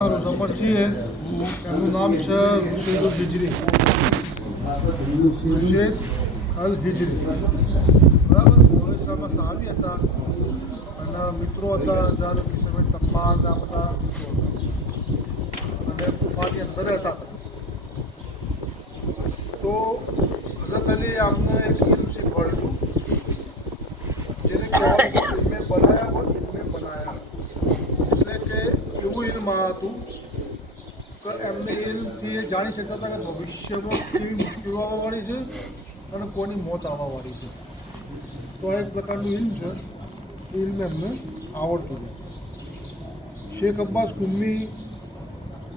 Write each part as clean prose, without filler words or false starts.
Number છે એનું નામ છે રુશેદ અલ હિજરી. રુશેદ અલ હિજરી બરાબર. કોલેજમાં સાહેબી હતા અને મિત્રો હતા. જ્યારે કિશોર તમ્માન આ બધા અને ગુફાની અંદર હતા. તો હઝરત અલી આમને એક ઇલ્મ શીખવાડ્યું જેને કહેવાય ઇલ્મે બનાયા હોય ઇલ્મે બનાયા. એટલે કે એવું ઇલ્મ હતું કે એમને ઇલ્મથી એ જાણી શકતા હતા કે ભવિષ્યમાં કેવી મુશ્કેલીઓ આવવાવાળી છે અને કોની મોત આવવાવાળી છે. તો આ એક પ્રકારનું ઇલ્મ છે. એ ઇલ્મ એમને આવડતું હતું. શેખ અબ્બાસ કુમ્મી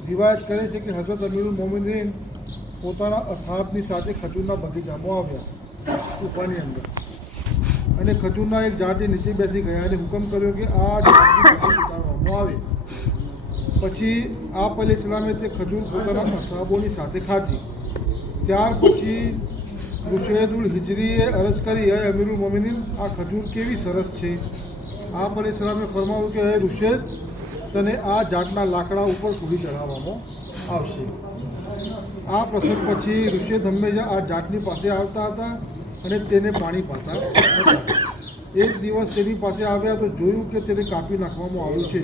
રિવાયત કરે છે કે હઝરત અમીરુલ મોમિનીન પોતાના અસહાબની સાથે ખજૂરના બગીચામાં આવ્યા ગુફાની અંદર અને ખજૂરના એક ઝાડની નીચે બેસી ગયા અને હુકમ કર્યો કે આ ઝાડની ખજૂર ઉતારવામાં આવે. પછી આપ અલૈહિસ્સલામે તે ખજૂર પોતાના અસહાબોની સાથે ખાધી. ત્યાર પછી રુશેદુલ હિજરીએ અરજ કરી, હે અમીરુલ મોમિનીન, આ ખજૂર કેવી સરસ છે. આપ અલૈહિસ્સલામે ફરમાવ્યું કે હે રુશેદ, તને આ ઝાડના લાકડા ઉપર સુધી ચઢાવવામાં આવશે. આ પ્રસંગ પછી રુશેદ હંમેશા આ ઝાડની પાસે આવતા હતા અને તેને પાણી પાતા હતા. એક દિવસ તેની પાસે આવ્યા તો જોયું કે તેને કાપી નાખવામાં આવ્યું છે.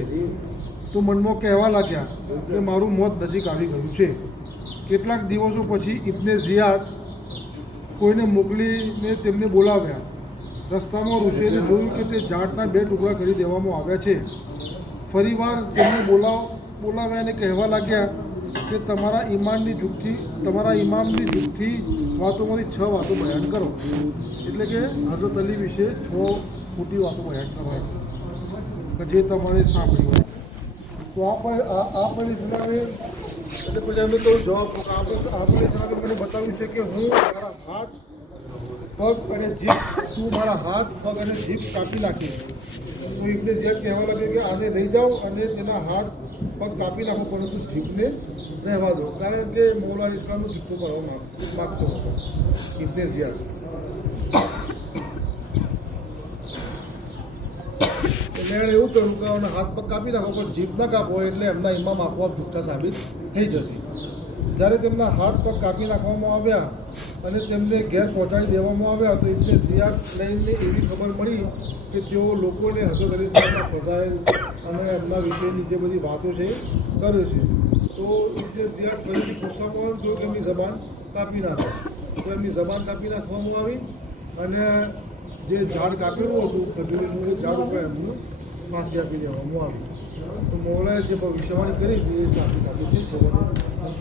તો મનમાં કહેવા લાગ્યા કે મારું મોત નજીક આવી ગયું છે. કેટલાક દિવસો પછી ઇબ્ને ઝિયાદ કોઈને મોકલીને તેમને બોલાવ્યા. રસ્તામાં રુશેદે જોયું કે તે ઝાડના 2 ટુકડા કરી દેવામાં આવ્યા છે. ફરીવાર તેમને બોલાવ્યા અને કહેવા લાગ્યા કે તમારા ઇમામની જુગથી વાતોમાંથી 6 વાતો બયાન કરો. એટલે કે હઝરત અલી વિશે 6 ખોટી વાતો બયાન કરવા કે જે તમારે સાંભળી હોય. તો આપણે ઇસ્લામે એટલે પછી એમને તો જવાબ આપણે ઇસ્લામે મને બતાવ્યું છે કે હું મારા હાથ પગ અને જીભ મારા હાથ પગ અને જીભ કાપી નાખીશ. તો ઇબ્ને ઝિયાદ કહેવા લાગે કે આને લઈ જાઓ અને તેના હાથ પગ કાપી નાખો, પરંતુ જીભને રહેવા દો. કારણ કે મૌલા ઇસ્લામનો જુઠ્ઠો કરવા માગતો હતો ઇબ્ને ઝિયાદ. એણે એવું કહ્યું કે હાથ પગ કાપી નાખો પણ જીભ ના કાપો, એટલે એમના ઇમામ આપોઆપ જુઠ્ઠા સાબિત થઈ જશે. જ્યારે તેમના હાથ પગ કાપી નાખવામાં આવ્યા અને તેમને ઘેર પહોંચાડી દેવામાં આવ્યા તો ઇબ્ને ઝિયાદ લઈને એવી ખબર મળી કે તેઓ લોકોને હઝરત અલી સાહેબના ફઝાઇલ અને એમના વિશેની જે બધી વાતો છે કરે છે. તો ઇબ્ને ઝિયાદ ફરીથી પૂછવામાં આવ્યું કે એમની જબાન કાપી નાખો. તો એમની જબાન કાપી નાખવામાં આવી અને જે ઝાડ કાપેલું હતું ખજૂરીનું એ ઝાડ ઉપર એમનું ફાંસી આપી દેવામાં આવી. તો મૌલાએ જે ભવિષ્યવાણી કરી એ સાચી સાચી છે.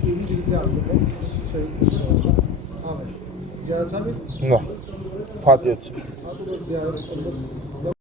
એવી જ રીતે આપણે પણ શહીદ આવે. જ્યારે સાહેબ ફાતિહ હા તો બસ જ્યારે